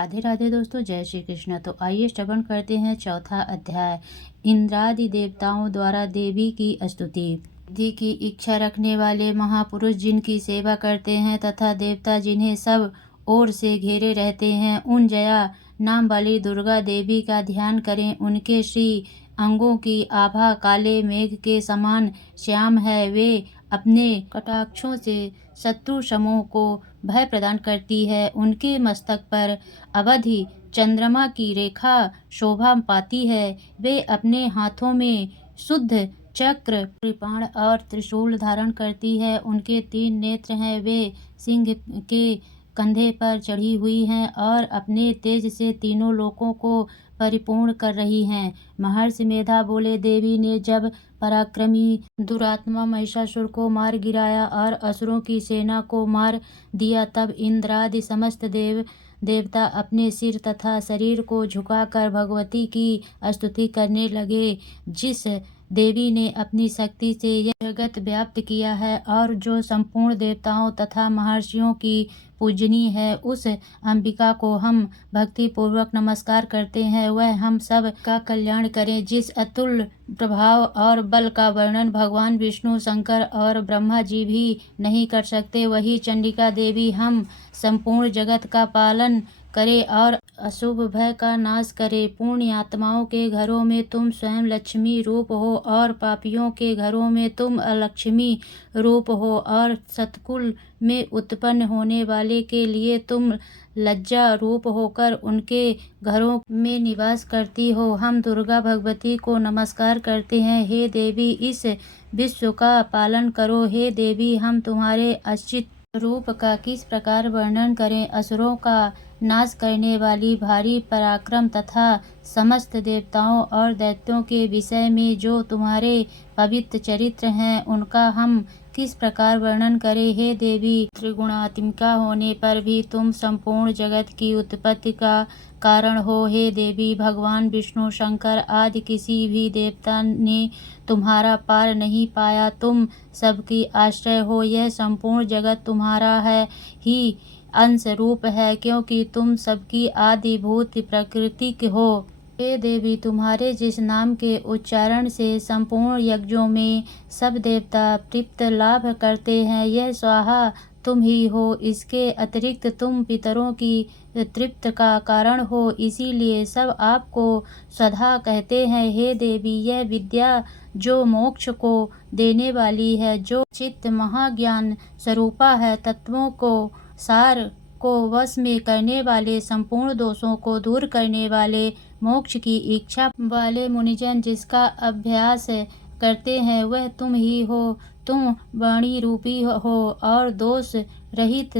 राधे राधे दोस्तों, जय श्री कृष्ण। तो आइए श्रवण करते हैं चौथा अध्याय, इंद्रादि देवताओं द्वारा देवी की स्तुति। सिद्धि की इच्छा रखने वाले महापुरुष जिनकी सेवा करते हैं तथा देवता जिन्हें सब ओर से घेरे रहते हैं, उन जया नाम वाली दुर्गा देवी का ध्यान करें। उनके श्री अंगों की आभा काले मेघ के समान श्याम है। वे अपने कटाक्षों से शत्रु समूह को भय प्रदान करती है। उनके मस्तक पर अवधि चंद्रमा की रेखा शोभा पाती है। वे अपने हाथों में शुद्ध चक्र, कृपाण और त्रिशूल धारण करती है। उनके 3 नेत्र हैं। वे सिंह के कंधे पर चढ़ी हुई हैं और अपने तेज से तीनों लोकों को परिपूर्ण कर रही हैं। महर्षि मेधा बोले, देवी ने जब पराक्रमी दुरात्मा महिषासुर को मार गिराया और असुरों की सेना को मार दिया, तब इंद्रादि समस्त देवता अपने सिर तथा शरीर को झुकाकर भगवती की स्तुति करने लगे। जिस देवी ने अपनी शक्ति से यह जगत व्याप्त किया है और जो संपूर्ण देवताओं तथा महर्षियों की पूजनीय है, उस अंबिका को हम भक्ति पूर्वक नमस्कार करते हैं। वह हम सब का कल्याण करें। जिस अतुल प्रभाव और बल का वर्णन भगवान विष्णु, शंकर और ब्रह्मा जी भी नहीं कर सकते, वही चंडिका देवी हम संपूर्ण जगत का पालन करे और अशुभ भय का नाश करे। पुण्यात्माओं के घरों में तुम स्वयं लक्ष्मी रूप हो और पापियों के घरों में तुम अलक्ष्मी रूप हो, और सतकुल में उत्पन्न होने वाले के लिए तुम लज्जा रूप होकर उनके घरों में निवास करती हो। हम दुर्गा भगवती को नमस्कार करते हैं। हे देवी, इस विश्व का पालन करो। हे देवी, हम तुम्हारे अच्युत रूप का किस प्रकार वर्णन करें। असुरों का नाश करने वाली भारी पराक्रम तथा समस्त देवताओं और दैत्यों के विषय में जो तुम्हारे पवित्र चरित्र हैं, उनका हम किस प्रकार वर्णन करें। हे देवी, त्रिगुणात्मिका होने पर भी तुम संपूर्ण जगत की उत्पत्ति का कारण हो। हे देवी, भगवान विष्णु, शंकर आदि किसी भी देवता ने तुम्हारा पार नहीं पाया। तुम सबकी आश्रय हो। यह संपूर्ण जगत तुम्हारा है ही अंश रूप है, क्योंकि तुम सबकी आदिभूत प्रकृति हो। हे देवी, तुम्हारे जिस नाम के उच्चारण से संपूर्ण यज्ञों में सब देवता तृप्त लाभ करते हैं, यह स्वाहा तुम ही हो। इसके अतिरिक्त तुम पितरों की तृप्त का कारण हो, इसीलिए सब आपको स्वधा कहते हैं। हे देवी, यह विद्या जो मोक्ष को देने वाली है, जो चित्त महाज्ञान स्वरूपा है, तत्वों को सार को वश में करने वाले, संपूर्ण दोषों को दूर करने वाले, मोक्ष की इच्छा वाले मुनिजन जिसका अभ्यास करते हैं, वह तुम ही हो। तुम वाणी रूपी हो और दोष रहित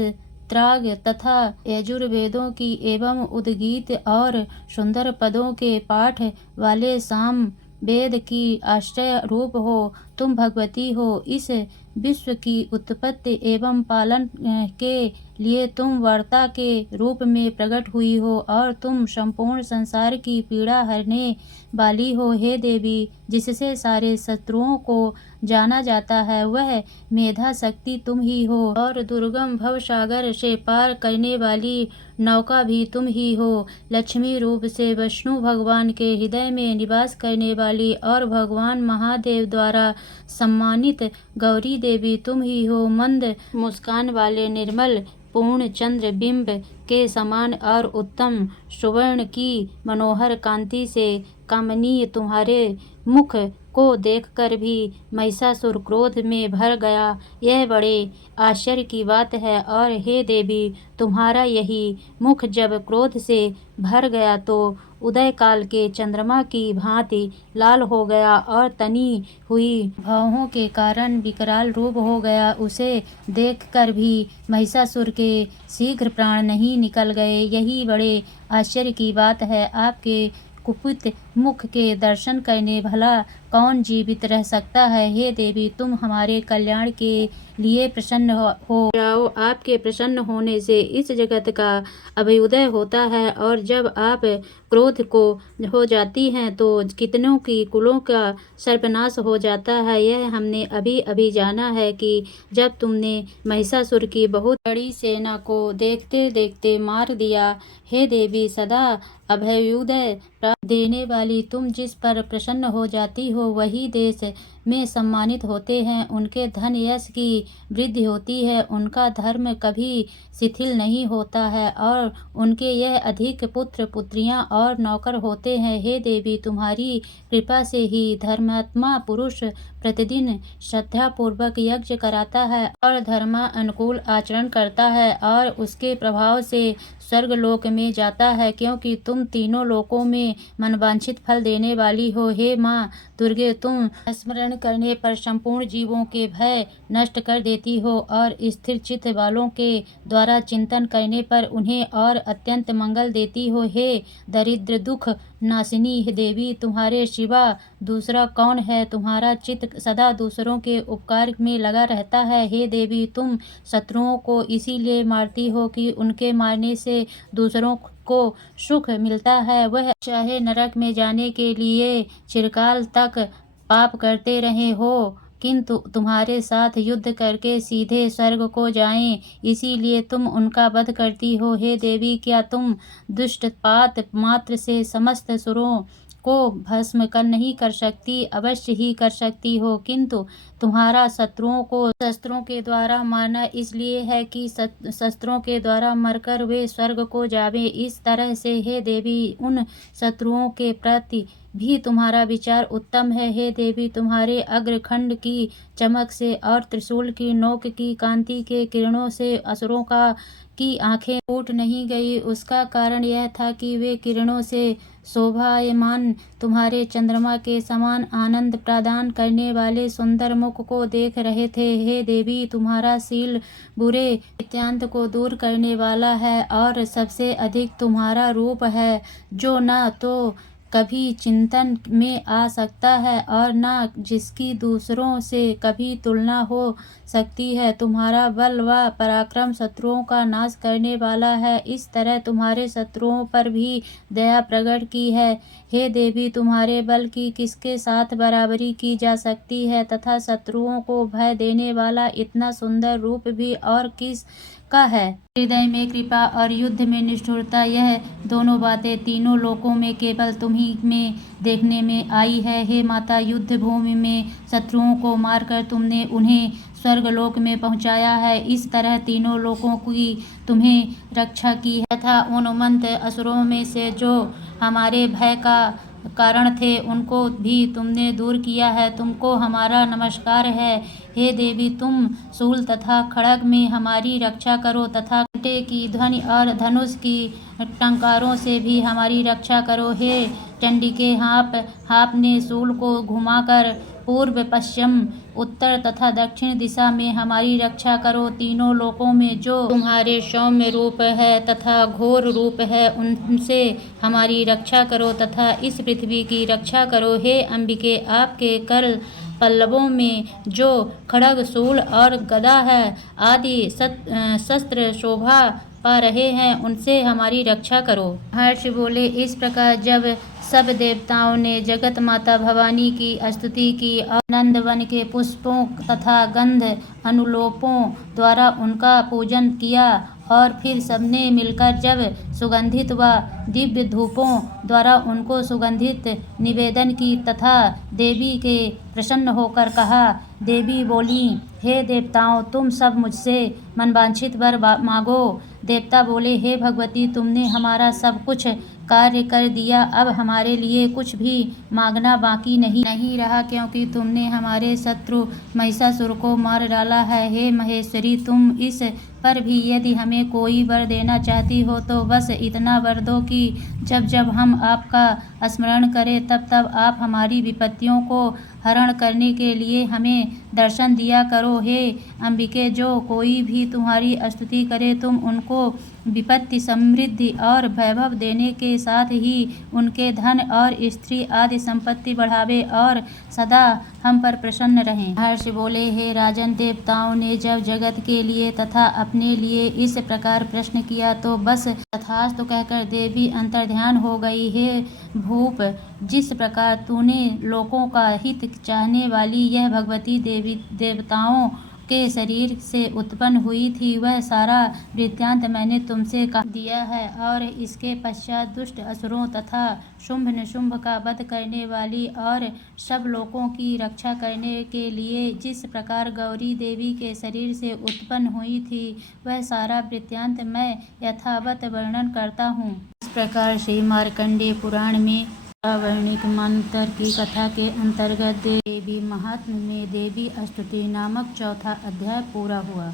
त्राग तथा यजुर्वेदों की एवं उद्गीत और सुंदर पदों के पाठ वाले साम वेद की आश्रय रूप हो। तुम भगवती हो। इस विश्व की उत्पत्ति एवं पालन के लिए तुम वर्ता के रूप में प्रकट हुई हो और तुम संपूर्ण संसार की पीड़ा हरने वाली हो। हे देवी, जिससे सारे शत्रुओं को जाना जाता है, वह मेधा शक्ति तुम ही हो, और दुर्गम भव सागर से पार करने वाली नौका भी तुम ही हो। लक्ष्मी रूप से विष्णु भगवान के हृदय में निवास करने वाली और भगवान महादेव द्वारा सम्मानित गौरी देवी तुम ही हो। मंद मुस्कान वाले निर्मल पूर्ण चंद्र बिंब के समान और उत्तम सुवर्ण की मनोहर कांति से कमनीय तुम्हारे मुख को देखकर भी महिषासुर क्रोध में भर गया। यह बड़े आश्चर्य की बात है। और हे देवी, तुम्हारा यही मुख जब क्रोध से भर गया तो उदय काल के चंद्रमा की भांति लाल हो गया और तनी हुई भौहों के कारण विकराल रूप हो गया। उसे देखकर भी महिषासुर के शीघ्र प्राण नहीं निकल गए। यही बड़े आश्चर्य की बात है। आपके कुपित मुख के दर्शन करने भला कौन जीवित रह सकता है। हे देवी, तुम हमारे कल्याण के लिए प्रसन्न हो जाओ। आपके प्रसन्न होने से इस जगत का अभ्युदय होता है, और जब आप क्रोध को हो जाती हैं तो कितनों की कुलों का सर्वनाश हो जाता है। यह हमने अभी अभी जाना है कि जब तुमने महिषासुर की बहुत बड़ी सेना को देखते देखते मार दिया। हे देवी, सदा अभ्युदय देने वाली तुम जिस पर प्रसन्न हो जाती हो, वही देश में सम्मानित होते हैं। उनके धन यश की वृद्धि होती है, उनका धर्म कभी शिथिल नहीं होता है, और उनके यह अधिक पुत्र पुत्रियां और नौकर होते हैं। हे देवी, तुम्हारी कृपा से ही धर्मात्मा पुरुष प्रतिदिन श्रद्धापूर्वक यज्ञ कराता है और धर्मानुकूल आचरण करता है, और उसके प्रभाव से स्वर्गलोक में जाता है, क्योंकि तुम तीनों लोकों में मनवांछित फल देने वाली हो। हे माँ दुर्गे, तुम स्मरण करने पर संपूर्ण जीवों के भय नष्ट कर देती हो, और स्थिर चित्त वालों के द्वारा चिंतन करने पर उन्हें और अत्यंत मंगल देती हो। हे दरिद्र दुख नाशिनी देवी, तुम्हारे सिवा दूसरा कौन है। तुम्हारा चित्त सदा दूसरों के उपकार में लगा रहता है। हे देवी, तुम शत्रुओं को इसीलिए मारती हो कि उनके मारने से दूसरों को सुख मिलता है। वह चाहे नरक में जाने के लिए चिरकाल तक पाप करते रहे हो, किंतु तुम्हारे साथ युद्ध करके सीधे स्वर्ग को जाएं, इसीलिए तुम उनका वध करती हो। हे देवी, क्या तुम दुष्टपात मात्र से समस्त सुरों को भस्म कर नहीं कर सकती? अवश्य ही कर सकती हो, किंतु तुम्हारा शत्रुओं को शस्त्रों के द्वारा मारना इसलिए है कि शस्त्रों के द्वारा मरकर वे स्वर्ग को जावे। इस तरह से हे देवी, उन शत्रुओं के प्रति भी तुम्हारा विचार उत्तम है। हे देवी, तुम्हारे अग्रखंड की चमक से और त्रिशूल की नोक की कांति के किरणों से असुरों की आंखें फूट नहीं गई। उसका कारण यह था कि वे किरणों से शोभायमान तुम्हारे चंद्रमा के समान आनंद प्रदान करने वाले सुंदर मुख को देख रहे थे। हे देवी, तुम्हारा शील बुरे नित्यांत को दूर करने वाला है, और सबसे अधिक तुम्हारा रूप है, जो न तो कभी चिंतन में आ सकता है और न जिसकी दूसरों से कभी तुलना हो सकती है। तुम्हारा बल व पराक्रम शत्रुओं का नाश करने वाला है। इस तरह तुम्हारे शत्रुओं पर भी दया प्रकट की है। हे देवी, तुम्हारे बल की किसके साथ बराबरी की जा सकती है, तथा शत्रुओं को भय देने वाला इतना सुंदर रूप भी और किस का है। हृदय में कृपा और युद्ध में निष्ठुरता, यह दोनों बातें तीनों लोकों में केवल तुम्ही में देखने में आई है। हे माता, युद्ध भूमि में शत्रुओं को मारकर तुमने उन्हें स्वर्गलोक में पहुंचाया है। इस तरह तीनों लोकों की तुम्हें रक्षा की है, तथा उन उन्मत्त असुरों में से जो हमारे भय का कारण थे, उनको भी तुमने दूर किया है। तुमको हमारा नमस्कार है। हे देवी, तुम शूल तथा खड्ग में हमारी रक्षा करो, तथा घंटे की ध्वनि और धनुष की टंकारों से भी हमारी रक्षा करो। हे चंडिके, आपने शूल को घुमाकर पूर्व, पश्चिम, उत्तर तथा दक्षिण दिशा में हमारी रक्षा करो। तीनों लोकों में जो तुम्हारे सौम्य रूप है तथा घोर रूप है, उनसे हमारी रक्षा करो, तथा इस पृथ्वी की रक्षा करो। हे अंबिके, आपके कर पल्लवों में जो खड्ग, शूल और गदा है आदि शस्त्र शोभा पा रहे हैं, उनसे हमारी रक्षा करो। हर्ष बोले, इस प्रकार जब सब देवताओं ने जगत माता भवानी की स्तुति की और नंदवन के पुष्पों तथा गंध अनुलोपों द्वारा उनका पूजन किया, और फिर सबने मिलकर जब सुगंधित व दिव्य धूपों द्वारा उनको सुगंधित निवेदन की, तथा देवी के प्रसन्न होकर कहा। देवी बोली, हे देवताओं, तुम सब मुझसे मनवांछित वर मांगो। देवता बोले, हे भगवती, तुमने हमारा सब कुछ कार्य कर दिया, अब हमारे लिए कुछ भी मांगना बाकी नहीं रहा, क्योंकि तुमने हमारे शत्रु महिषासुर को मार डाला है। हे महेश्वरी, तुम इस पर भी यदि हमें कोई वर देना चाहती हो तो बस इतना वर दो कि जब जब हम आपका स्मरण करें तब तब आप हमारी विपत्तियों को हरण करने के लिए हमें दर्शन दिया करो। हे अंबिके, जो कोई भी तुम्हारी स्तुति करे तुम उनको विपत्ति, समृद्धि और वैभव देने के साथ ही उनके धन और स्त्री आदि संपत्ति बढ़ावे और सदा हम पर प्रसन्न रहें। महर्षि बोले, हे राजन, देवताओं ने जब जगत के लिए तथा अपने लिए इस प्रकार प्रश्न किया तो बस तथास्तु कहकर देवी अंतर्ध्यान हो गई। हे भूप, जिस प्रकार तूने लोकों का हित चाहने वाली यह भगवती देवी देवताओं के शरीर से उत्पन्न हुई थी, वह सारा वृत्तांत मैंने तुमसे कह दिया है। और इसके पश्चात दुष्ट असुरों तथा शुंभ निशुंभ का वध करने वाली और सब लोगों की रक्षा करने के लिए जिस प्रकार गौरी देवी के शरीर से उत्पन्न हुई थी, वह सारा वृत्तांत मैं यथावत वर्णन करता हूँ। इस प्रकार श्री मार्कंडेय पुराण में वर्णिक मंत्र की कथा के अंतर्गत देवी महात्म्य में देवी स्तुति नामक चौथा अध्याय पूरा हुआ।